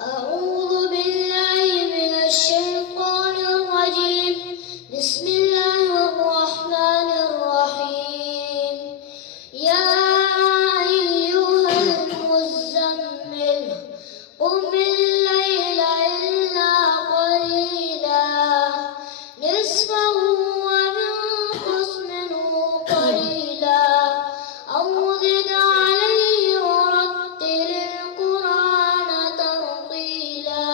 أعوذ بالله من الشيطان الرجيم. بسم الله الرحمن الرحيم. يا أيها المزمل قم الليل إلا قليلا نصفه وانقص منه قليلا أو زد عليه ورتل القرآن ترتيلا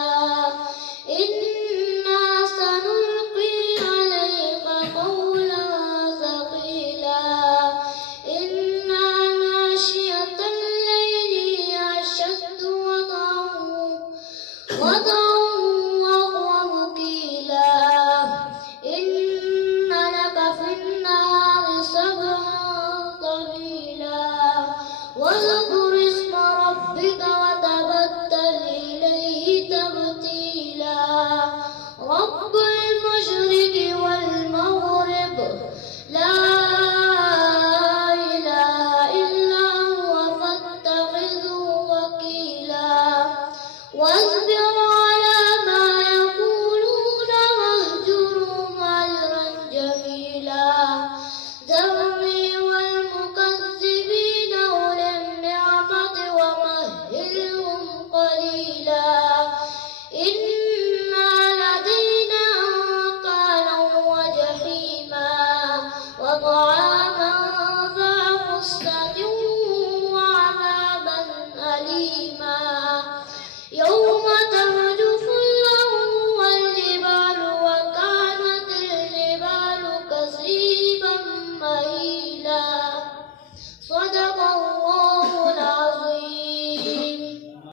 إنا سنلقي عليك قولا ثقيلا إن ناشئة الليل هي أشد وطئا وأقوم قيلا إن لك في النهار سبحا طويلا واذكر اسم ربك وتبتل إليه تبتيلا ربنا